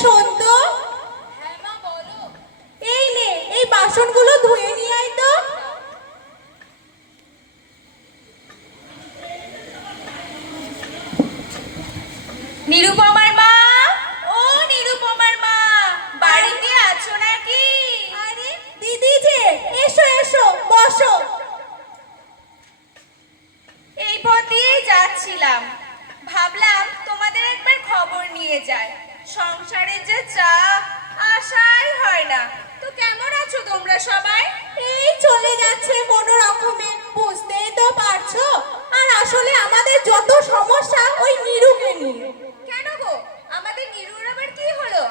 শোন তো। হ্যাঁ মা বলো। এই নে, এই বাসনগুলো ধুয়ে নিয়ে আয় তো। নিরুপমার মা, ও নিরুপমার মা, বাড়িতে আছো নাকি? আরে দিদি যে, এসো এসো বসো। এই পথ দিয়েই যাচ্ছিলাম, ভাবলাম তোমাদের একবার খবর নিয়ে যাই। সংসারে যে চাপ, আশাই হয় না। তো কেমন আছো তোমরা সবাই? এই চলে যাচ্ছে কোনো রকমে, বুঝতেই তো পারছো। আর আসলে আমাদের যত সমস্যা ওই নিরুকে নিয়ে। কেন গো, আমাদের নিরুর আবার কি হলো?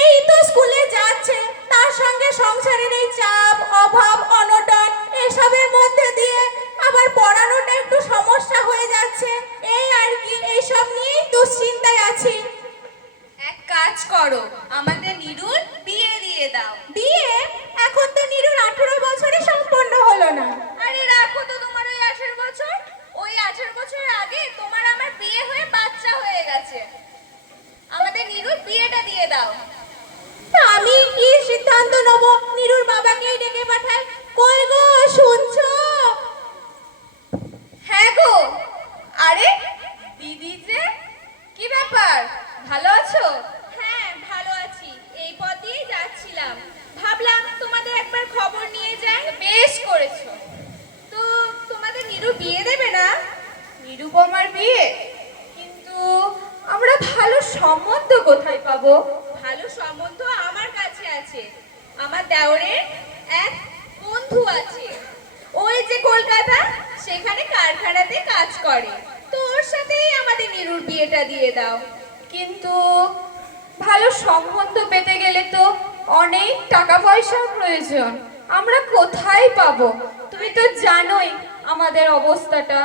এই তো স্কুলে যাচ্ছে, তার সঙ্গে সংসারের এই চাপ, অভাব, অনটন এসবের মধ্যে দিয়ে আবার পড়ানোটা একটু সমস্যা হয়ে যাচ্ছে। এই আর কি, এইসব নিয়েই দুশ্চিন্তায় আছি। এক কাজ করো, আমাদের নিরুর বিয়ে দিয়ে দাও। বিয়ে? এখন তো নিরুর 18 বছরই সম্পন্ন হলো না। আরে রাখো তো তোমার ওই 18 বছর। ওই 18 বছর আগে তোমার আমার বিয়ে হয়ে বাচ্চা হয়ে গেছে। আমাদের নিরুর বিয়েটা দিয়ে দাও। তা আমি কি সিদ্ধান্ত নেব? নিরুর বাবাকেই ডেকে পাঠাই। কই গো, শুনছো? হ্যাঁ গো। আরে দিদি যে, কি ব্যাপার, ভালো আছো? হ্যাঁ ভালো আছি, এই পথ দিয়েই যাচ্ছিলাম, ভাবলাম তোমাদের একবার খবর নিয়ে যাই। বেশ করেছো। তো তোমাদের নিরু বিয়ে দেবে না? নিরুপমার বিয়ে? কিন্তু আমরা ভালো সম্বন্ধ কোথায় পাবো? ভালো সম্বন্ধ আমার কাছে আছে। আমার দেওরের এক বন্ধু আছে, ওই যে কলকাতা, সেখানে কারখানাতে কাজ করে। তো ওর সাথেই আমাদের নিরুর বিয়েটা দিয়ে দাও। কিন্তু ভালো সম্বন্ধ পেতে গেলে তো অনেক টাকা পয়সার প্রয়োজন, আমরা কোথায় পাবো? তুমি তো জানোই আমাদের অবস্থাটা।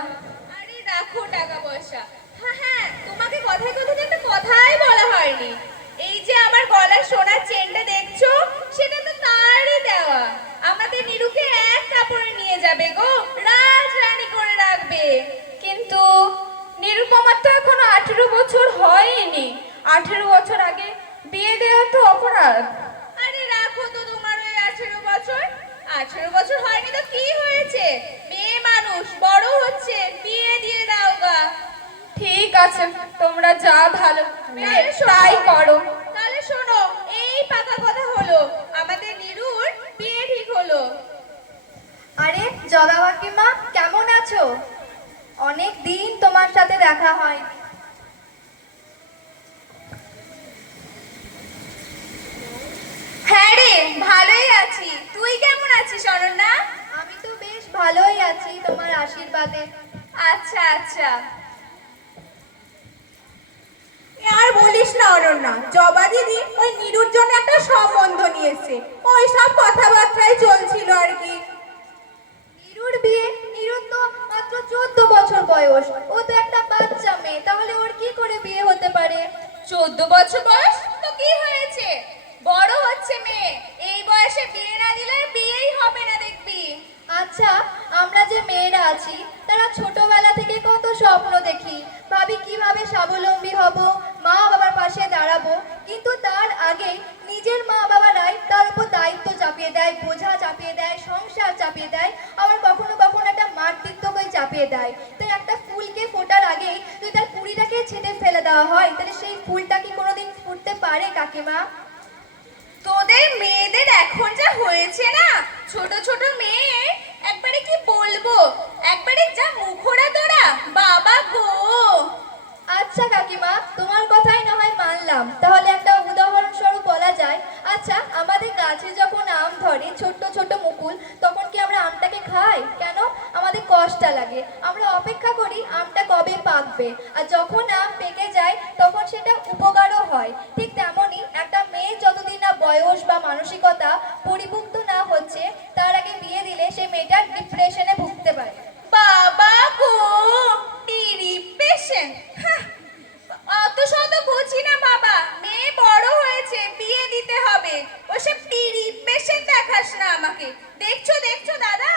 আরে রাখো টাকা পয়সা। হ্যাঁ হ্যাঁ, তোমাকে কথায় কথাতে একটা কথাই বলা হয়নি। এই যে আমার গলার সোনার চেনটা দেখছো, সেটা তো তারই দেওয়া। আমাদের নিরুকে এক কাপড়ে নিয়ে যাবে গো, রাজরানী করে রাখবে। কিন্তু নিরুপমার তো এখনো 18 বছর হয়নি। 18 বছর আগে বিয়ে দেওয়া তো অপরাধ। আরে রাখো তো তোমার ওই 18 বছর। 18 বছর হয়নি তো কি হয়েছে? মেয়ে মানুষ বড় হচ্ছে, বিয়ে দিয়ে দাও গা। ঠিক আছে, তোমরা যা ভালো তাই করো। তাহলে শোনো, এই পাকা কথা হলো, আমাদের নিরুর বিয়ে ঠিক হলো। আরে জগা কাকিমা, কেমন আছো? অনেক দিন তোমার সাথে দেখা হয়। হ্যাঁ রে, ভালোই আছি। তুই কেমন আছিস অনন্যা? আমি তো বেশ ভালোই আছি তোমার আশীর্বাদে। আচ্ছা আচ্ছা। আর বলিস না অরণ্যা, জবা দিদি ওই নিরুর জন্য একটা সম্বন্ধ নিয়েছে। ওই সব কথাবার্তাই চলছিল আর কি। নিরুর বিয়ে? নিরুর তো মাত্র 14 বছর বয়স, ও তো একটা বাচ্চা মেয়ে, তাহলে ওর কি করে বিয়ে হতে পারে? 14 বছর বয়স তো কি হয়েছে, বড় হচ্ছে মেয়ে। এই বয়সে বিয়ে না দিলে বিয়েই হবে না দেখবি। আচ্ছা, আমরা যে মেয়েরা আছি তারা ছোটবেলা থেকে কত স্বপ্ন দেখি, ভাবি কিভাবে স্বাবলম্বী হব, মা বাবার পাশে দাঁড়াবো। কিন্তু তার আগে নিজের মা বাবারাই তার উপর দায়িত্ব চাপিয়ে দেয়, বোঝা চাপিয়ে দেয়, সংসার চাপিয়ে দেয়, আবার কখনো কখনো একটা মাতৃত্বকেই চাপিয়ে দেয়। তাই একটা ফুলকে ফোটার আগেই যদি তার কুড়িটাকে ছেঁটে ফেলে দেওয়া হয়, তাহলে সেই ফুলটা কি কোনোদিন ফুটতে পারে কাকিমা? তোদের মেয়েদের এখন যা হয়েছে না, ছোট ছোট মেয়ে, একবারে কি বলবো, একবারে যা মুখোরা তোরা, বাবা গো। আচ্ছা কাকিমা, তোমার কথাই না হয় মানলাম, তাহলে একটা উদাহরণস্বরূপ বলা যায়। আচ্ছা, আমাদের গাছে যখন আম ধরে ছোট্ট ছোট্ট মুকুল, তখন কি আমরা আমটাকে খাই? কেন? আমাদের কষ্ট লাগে, আমরা অপেক্ষা করি আমটা কবে পাকবে। আর যখন আম পেকে যায় তখন সেটা উপকারও হয়। ঠিক তেমনই একটা মেয়ের যতদিন না বয়স বা মানসিকতা পরিপুক্ত না হচ্ছে, তার আগে বিয়ে দিলে সে মেয়েটা ডিপ্রেশনে ভুগতে পারে। বাবা গো, ডিপ্রেশন? অত শত বুঝি না বাবা, মেয়ে বড় হয়েছে, বিয়ে দিতে হবে, ওসব ডিপ্রেশন দেখাস না আমাকে। দেখছো দেখছো দাদা,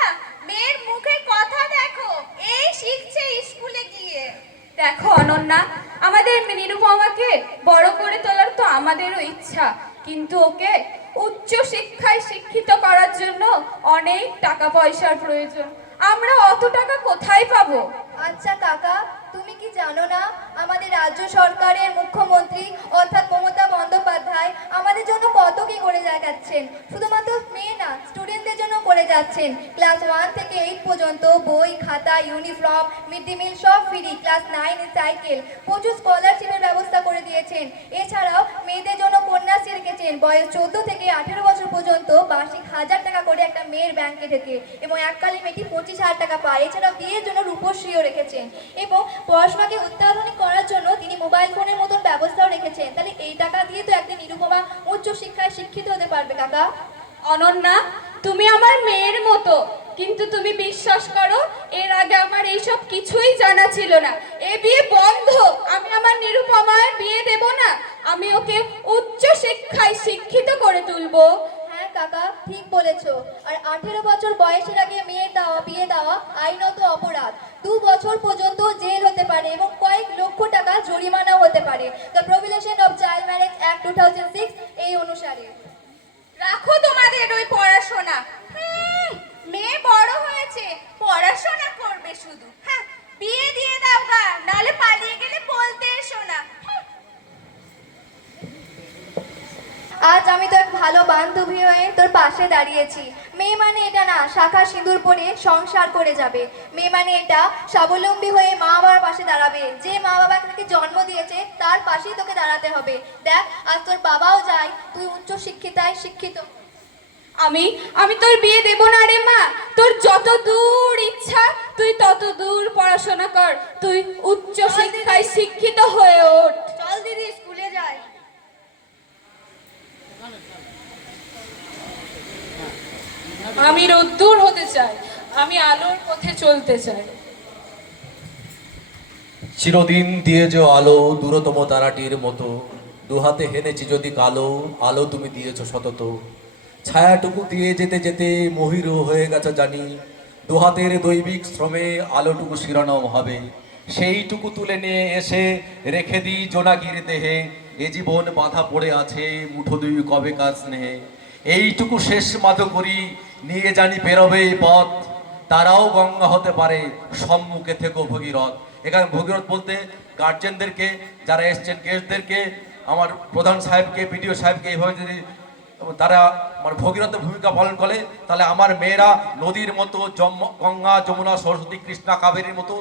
মেয়ের মুখের কথা দেখো, এই শিখছে স্কুলে গিয়ে। দেখো অনন্যা, আমার নিরুপমাকে বড় করে তোলার তো আমাদেরও ইচ্ছা, কিন্তু ওকে উচ্চ শিক্ষায় শিক্ষিত করার জন্য অনেক টাকা পয়সার প্রয়োজন। আমরা অত টাকা কোথায় পাবো? আচ্ছা কাকা, তুমি কি জানো না আমাদের রাজ্য সরকারের মুখ্যমন্ত্রী অর্থাৎ মমতা বন্দ্যোপাধ্যায় আমাদের জন্য কত কি করে দেখাচ্ছেন? শুধুমাত্র মেয়ে না, স্টুডেন্টদের জন্য করে যাচ্ছেন। ক্লাস 1 থেকে 8 পর্যন্ত বই, খাতা, ইউনিফর্ম, মিড ডে মিল সব ফ্রি। ক্লাস 9 এ সাইকেল, প্রচুর স্কলারশিপের ব্যবস্থা করে দিয়েছেন। এছাড়াও মেয়েদের জন্য কন্যাশ্রী রেখেছেন। বয়স 14 থেকে 18 বছর পর্যন্ত বার্ষিক 1000 টাকা করে একটা মেয়ের ব্যাংকে থেকে, এবং এককালীন মেয়েটি 25,000 টাকা পায়। এছাড়াও বিয়ের জন্য রূপশ্রীও রেখেছেন, এবং পড়াশোনাকে অত্যাধুনিক করার জন্য তিনি মোবাইল ফোনের মতন ব্যবস্থাও রেখেছেন। তাহলে এই টাকা দিয়ে তো একদিন নিরুপমা উচ্চ শিক্ষায় শিক্ষিত হতে পারবে কাকা। অনন্যা, তুমি আমার মেয়ের মতো, কিন্তু তুমি বিশ্বাস করো, এর আগে আমার এইসব কিছুই জানা ছিল না। এ বিয়ে বন্ধ। আমি আমার নিরুপমার বিয়ে দেব না। আমি ওকে উচ্চ শিক্ষায় শিক্ষিত করে তুলবো। হ্যাঁ কাকা, ঠিক বলেছো। আর 18 বছর বয়সের আগে বিয়ে দেওয়া আইনত অপরাধ। 2 বছর পর্যন্ত জেল হতে পারে এবং কয়েক লক্ষ টাকা জরিমানাও হতে পারে। The prohibition of child marriage act 2006 এই অনুসারে। রাখো তোমাদের ওই পড়াশোনা। মেয়ে বড় হয়েছে, পড়াশোনা করবে শুধু। হ্যাঁ, বিয়ে দিয়ে দাও গা, নাহলে পালিয়ে গেলে বলতে এসো না। আজ আমি তো এক ভালো বান্ধবী হয়ে তোর পাশে দাঁড়িয়েছি। মেয়ে মানে এটা না শাখা সিঁদুর পরে সংসার করে যাবে। মেয়ে মানে এটা স্বাবলম্বী হয়ে মা বাবার পাশে দাঁড়াবে। যে মা বাবা তোকে জন্ম দিয়েছে তার পাশেই তোকে দাঁড়াতে হবে। দেখ, আজ তোর বাবাও যায়, তুই উচ্চ শিক্ষিতায় শিক্ষিত। আমি তোর বিয়ে দেব না রে মা। তোর যত দূর ইচ্ছা তুই তত দূর পড়াশোনা কর। তুই উচ্চ শিক্ষায় শিক্ষিত হয়ে ওঠ। চল দিদি, স্কুলে যাই। আমি রোদ্দুর হতে চাই, আমি আলোর পথে চলতে চাই। চিরদিন দিয়ে যে আলো দূরতম তারাটির মতো, দুহাতে হেনেছি যদি কালো, আলো তুমি দিয়েছ সতত। ছায়াটুকু দিয়ে যেতে যেতে মহিরু হয়ে গেছে জানি, দুহাতের দৈবিক শ্রমে আলোটুকু শিরোনাম হবে। সেইটুকু তুলে নিয়ে এসে রেখে দিই জোনাকির দেহে, এ জীবন বাঁধা পড়ে আছে মুঠো দুই কবেকার স্নেহে। এইটুকু শেষ মাধ করি নিয়ে জানি বেরোবে এই পথ, তারাও গঙ্গা হতে পারে সম্মুখে থেকো ভগীরথ। এখানে ভগীরথ বলতে গার্জেনদেরকে, যারা এসছেন গেস্টদেরকে, আমার প্রধান সাহেবকে, বিডিও সাহেবকে, এইভাবে যদি তারা আমার ভগীরথের ভূমিকা পালন করে, তাহলে আমার মেয়েরা নদীর মতো গঙ্গা, যমুনা, সরস্বতী, কৃষ্ণা, কাবেরীর মতো